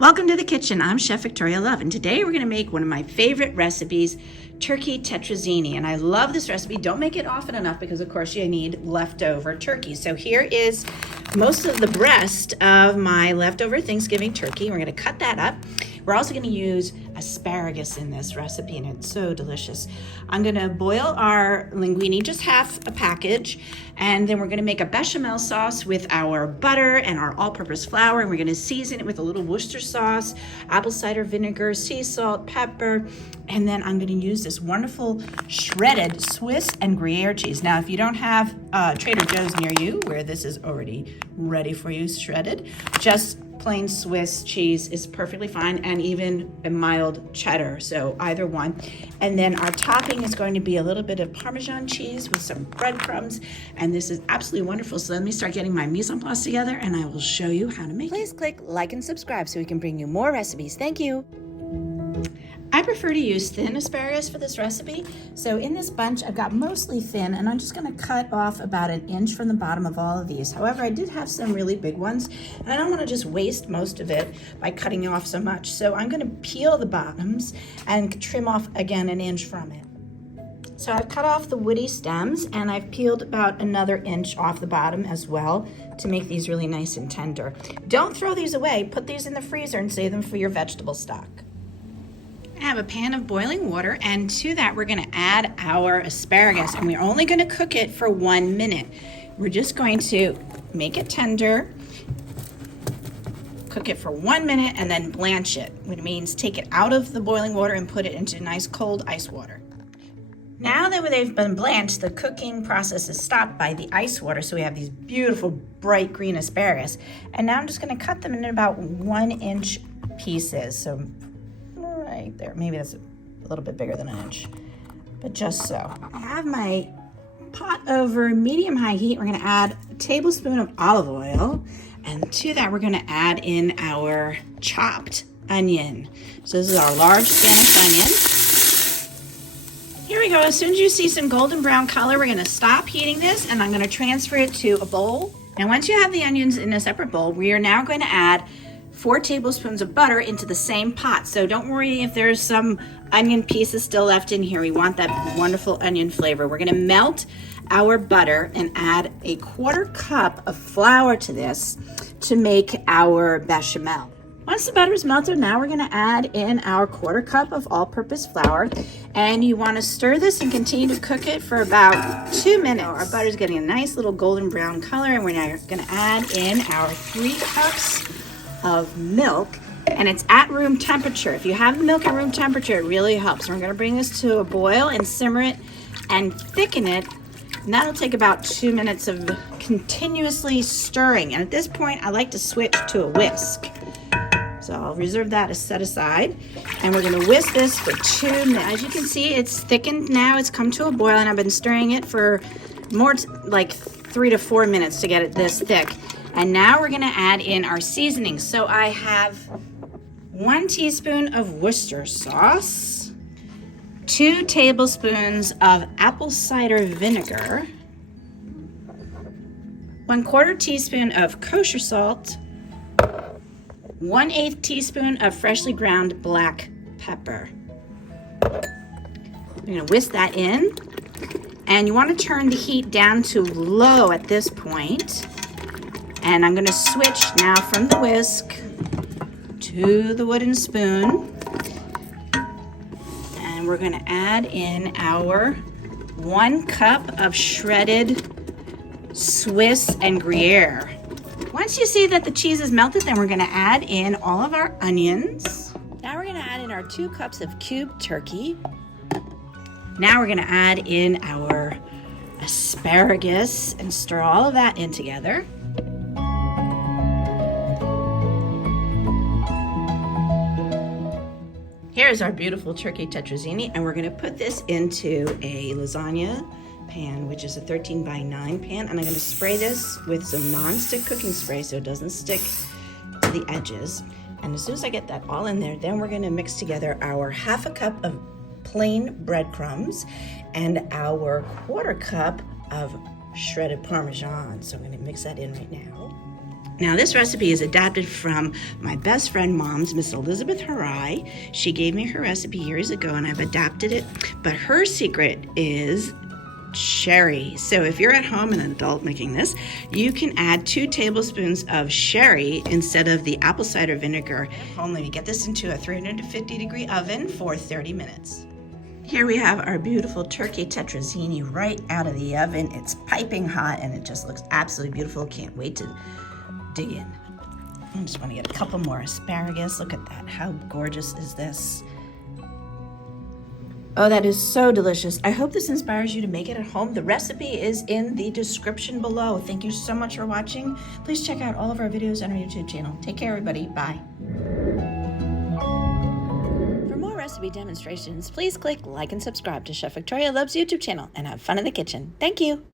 Welcome to the kitchen. I'm Chef Victoria Love, and today we're going to make one of my favorite recipes, turkey tetrazzini. And I love this recipe. Don't make it often enough because, of course, you need leftover turkey. So here is most of the breast of my leftover Thanksgiving turkey. We're going to cut that up. We're also going to use asparagus in this recipe, and it's so delicious. I'm going to boil our linguine, just half a package, and then we're going to make a bechamel sauce with our butter and our all-purpose flour, and we're going to season it with a little Worcestershire sauce, apple cider vinegar, sea salt, pepper, and then I'm going to use this wonderful shredded Swiss and Gruyere cheese. Now, if you don't have Trader Joe's near you, where this is already ready for you shredded, just plain Swiss cheese is perfectly fine, and even a mild cheddar, so either one. And then our topping is going to be a little bit of Parmesan cheese with some breadcrumbs, and this is absolutely wonderful. So let me start getting my mise en place together, and I will show you how to make it. Please click like and subscribe so we can bring you more recipes. Thank you. I prefer to use thin asparagus for this recipe. So in this bunch, I've got mostly thin, and I'm just gonna cut off about 1 inch from the bottom of all of these. However, I did have some really big ones, and I don't wanna just waste most of it by cutting off so much. So I'm gonna peel the bottoms and trim off again 1 inch from it. So I've cut off the woody stems, and I've peeled about another inch off the bottom as well to make these really nice and tender. Don't throw these away. Put these in the freezer and save them for your vegetable stock. I have a pan of boiling water, and to that we're going to add our asparagus, and we're only going to cook it for 1 minute. We're just going to make it tender, cook it for 1 minute, and then blanch it, which means take it out of the boiling water and put it into nice cold ice water. Now that they've been blanched, the cooking process is stopped by the ice water, so we have these beautiful bright green asparagus. And now I'm just going to cut them in about 1 inch pieces. So right there, maybe that's a little bit bigger than 1 inch, but just so. I have my pot over medium-high heat. We're gonna add a tablespoon of olive oil, and to that we're gonna add in our chopped onion. So this is our large Spanish onion. Here we go. As soon as you see some golden brown color, we're gonna stop heating this, and I'm gonna transfer it to a bowl. And once you have the onions in a separate bowl, we are now going to add 4 tablespoons of butter into the same pot. So don't worry if there's some onion pieces still left in here. We want that wonderful onion flavor. We're gonna melt our butter and add a 1/4 cup of flour to this to make our bechamel. Once the butter is melted, now we're gonna add in our 1/4 cup of all-purpose flour, and you wanna stir this and continue to cook it for about 2 minutes. Our butter's getting a nice little golden brown color, and we're now gonna add in our 3 cups of milk, and it's at room temperature. If you have the milk at room temperature, it really helps. We're going to bring this to a boil and simmer it and thicken it, and that'll take about 2 minutes of continuously stirring. And at this point, I like to switch to a whisk. So I'll reserve that as set aside, and we're going to whisk this for 2 minutes. As you can see, it's thickened now. It's come to a boil, and I've been stirring it for more like 3 to 4 minutes to get it this thick. And now we're gonna add in our seasonings. So I have 1 teaspoon of Worcestershire sauce, 2 tablespoons of apple cider vinegar, 1/4 teaspoon of kosher salt, 1/8 teaspoon of freshly ground black pepper. We're gonna whisk that in, and you wanna turn the heat down to low at this point. And I'm gonna switch now from the whisk to the wooden spoon. And we're gonna add in our 1 cup of shredded Swiss and Gruyere. Once you see that the cheese is melted, then we're gonna add in all of our onions. Now we're gonna add in our 2 cups of cubed turkey. Now we're gonna add in our asparagus and stir all of that in together. Here's our beautiful turkey tetrazzini, and we're gonna put this into a lasagna pan, which is a 13 by 9 pan, and I'm gonna spray this with some non-stick cooking spray so it doesn't stick to the edges. And as soon as I get that all in there, then we're gonna mix together our 1/2 cup of plain breadcrumbs and our 1/4 cup of shredded Parmesan. So I'm gonna mix that in right now. Now this recipe is adapted from my best friend Mom's, Miss Elizabeth Harai. She gave me her recipe years ago and I've adapted it, but her secret is sherry. So if you're at home, an adult making this, you can add 2 tablespoons of sherry instead of the apple cider vinegar. Let me get this into a 350-degree oven for 30 minutes. Here we have our beautiful turkey tetrazzini right out of the oven. It's piping hot and it just looks absolutely beautiful. Can't wait to dig in. I just want to get a couple more asparagus. Look at that. How gorgeous is this? Oh, that is so delicious. I hope this inspires you to make it at home. The recipe is in the description below. Thank you so much for watching. Please check out all of our videos on our YouTube channel. Take care, everybody. Bye. For more recipe demonstrations, please click like and subscribe to Chef Victoria Loves YouTube channel and have fun in the kitchen. Thank you.